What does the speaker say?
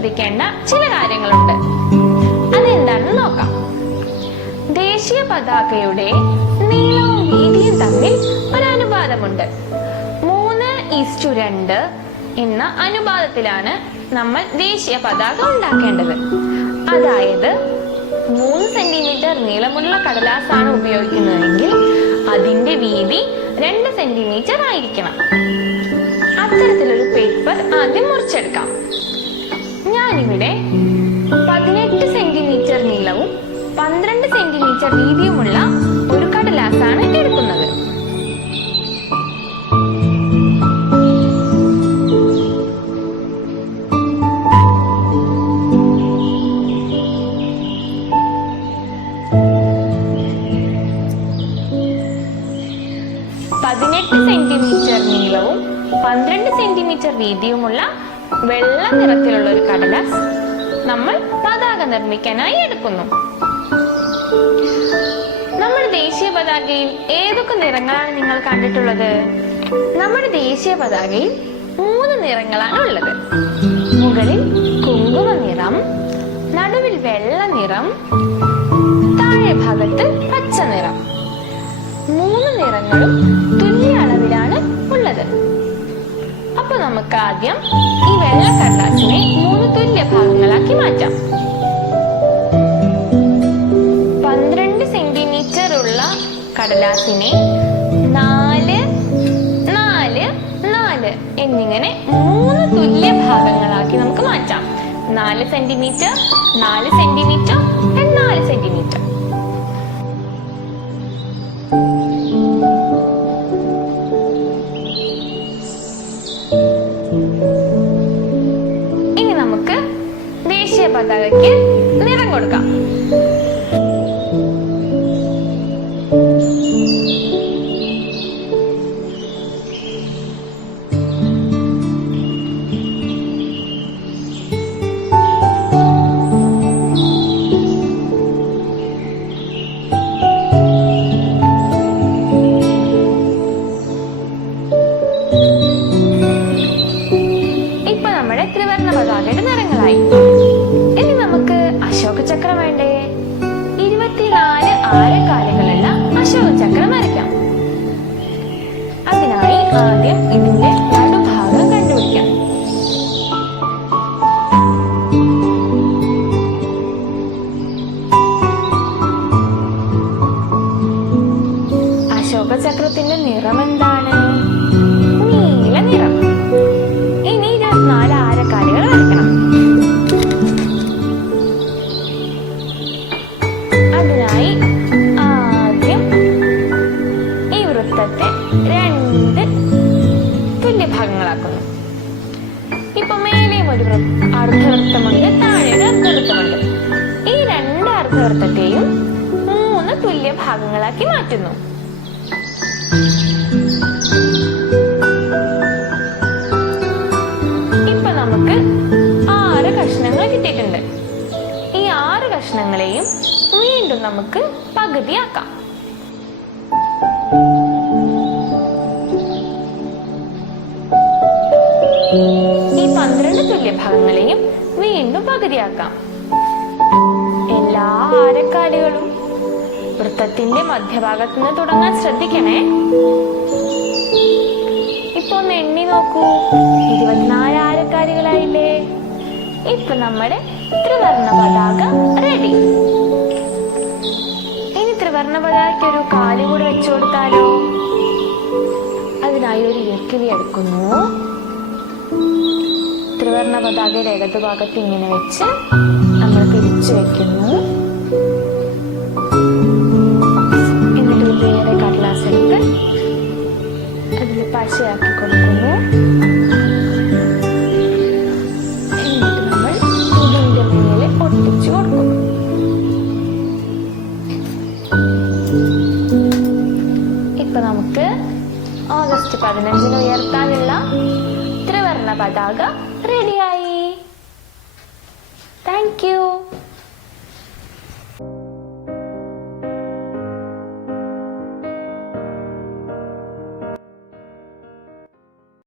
ശ്രദ്ധിക്കേണ്ട ചില കാര്യങ്ങളുണ്ട്. അതെന്താണെന്ന് നോക്കാം. ദേശീയ പതാകയുടെ നീളവും വീതിയും തമ്മിൽ ഒരു അനുപാതമുണ്ട്. 3:2 എന്ന അനുപാതത്തിലാണ് നമ്മൾ ദേശീയ പതാക ഉണ്ടാക്കേണ്ടത്. അതായത് 3 സെന്റിമീറ്റർ നീളമുള്ള കടലാസാണ് ഉപയോഗിക്കുന്നതെങ്കിൽ അതിന്റെ വീതി 2 സെന്റിമീറ്റർ ആയിരിക്കണം. അത്തരത്തിലൊരു പേപ്പർ ആദ്യം മുറിച്ചെടുക്കാം. ഞാനിവിടെ 18 സെന്റിമീറ്റർ നീളവും 12 സെന്റിമീറ്റർ വീതിയുമുള്ള ഒരു കടലാസാണ് എടുക്കുന്നത്. സെന്റിമീറ്റർ നീളവും 12 സെന്റിമീറ്റർ വീതിയുമുള്ള വെള്ള നിറത്തിലുള്ള ഒരു കടലാസ് നമ്മൾ പതാക നിർമ്മിക്കാനായി എടുക്കുന്നു. നമ്മുടെ ദേശീയ പതാകയിൽ ഏതൊക്കെ നിറങ്ങളാണ് നിങ്ങൾ കണ്ടിട്ടുള്ളത്? നമ്മുടെ ദേശീയ പതാകയിൽ 3 നിറങ്ങളാണ് ഉള്ളത്. മുകളിൽ കുങ്കുമ നിറം, നടുവിൽ വെള്ള നിറം, താഴെ ഭാഗത്ത് പച്ച നിറം. 3 നിറങ്ങളും തുല്യ അളവിലാണ് ഉള്ളത്. അപ്പൊ നമുക്ക് ആദ്യം ഈ വെള്ള കടലാസിനെ 3 തുല്യ ഭാഗങ്ങളാക്കി മാറ്റാം. 12 സെന്റിമീറ്റർ ഉള്ള കടലാസിനെ 4, 4, 4 എന്നിങ്ങനെ 3 തുല്യ ഭാഗങ്ങളാക്കി നമുക്ക് മാറ്റാം. 4 സെന്റിമീറ്റർ, 4 സെന്റിമീറ്റർ, 4 സെന്റിമീറ്റർ. ഇനി നമുക്ക് ദേശീയ പതാകയ്ക്ക് നിറം കൊടുക്കാം. ത്രിവർണ്ണ പതാകയുടെ നിറങ്ങളായി. ഇനി നമുക്ക് അശോക ചക്രം വേണ്ടേ? 24 ആരക്കാലുകളുള്ള അശോക ചക്രം വരയ്ക്കാം. അതിനായി ആദ്യം ഇതിന്റെ നടുഭാഗം കണ്ടുപിടിക്കാം. അശോക ചക്രത്തിന്റെ നിറം എന്താണ്? നീല നിറം. ഇനി 24 ആരക്കാലുകൾ വരയ്ക്കണം. അതിനായി ആദ്യം ഈ വൃത്തത്തെ 2 തുല്യ ഭാഗങ്ങളാക്കുന്നു. ഇപ്പൊ മേലെയും ഒരു അർദ്ധവൃത്തമുണ്ട്, താഴെ ഒരു അർദ്ധവൃത്തമുണ്ട്. ഈ 2 അർദ്ധവൃത്തത്തെയും 3 തുല്യ ഭാഗങ്ങളാക്കി മാറ്റുന്നു. നമുക്ക് 6 കഷ്ണങ്ങൾ കിട്ടിയിട്ടുണ്ട്. ഈ 6 കഷ്ണങ്ങളെയും വീണ്ടും നമുക്ക് പകുതിയാക്കാം. ഈ 12 തുല്യ ഭാഗങ്ങളെയും വീണ്ടും പകുതിയാക്കാം. എല്ലാ ആരക്കാലുകളും വൃത്തത്തിന്റെ മധ്യഭാഗത്ത് നിന്ന് തുടങ്ങാൻ ശ്രദ്ധിക്കണേ. ഇപ്പൊ ഒന്ന് എണ്ണി നോക്കൂ. 24 ആരക്കാലുകളായില്ലേ? ഇപ്പൊ നമ്മുടെ ത്രിവർണ്ണ പതാക റെഡി. ഇനി ത്രിവർണ്ണ പതാകയ്ക്ക് ഒരു കാല് കൂടെ വെച്ചു കൊടുത്താലോ? അതിനായി ഒരു ഇലക്കിളി എടുക്കുന്നു. ത്രിവർണ്ണ പതാകയുടെ ഇടതുഭാഗത്ത് ഇങ്ങനെ വെച്ച് നമ്മൾ തിരിച്ചു വെക്കുന്നു. എന്നിട്ട് വേറെ കടലാസ് എടുത്ത് അതിൽ പശയാക്കി കൊടുക്കുന്നു. എന്നിട്ട് നമ്മൾ ഇതിന്റെ മേലെ ഒട്ടിച്ചു കൊടുക്കുന്നു. ഇപ്പൊ നമുക്ക് ഓഗസ്റ്റ് 15 ഉയർത്താനുള്ള ത്രിവർണ്ണ പതാക റെഡിയായി. Thank you.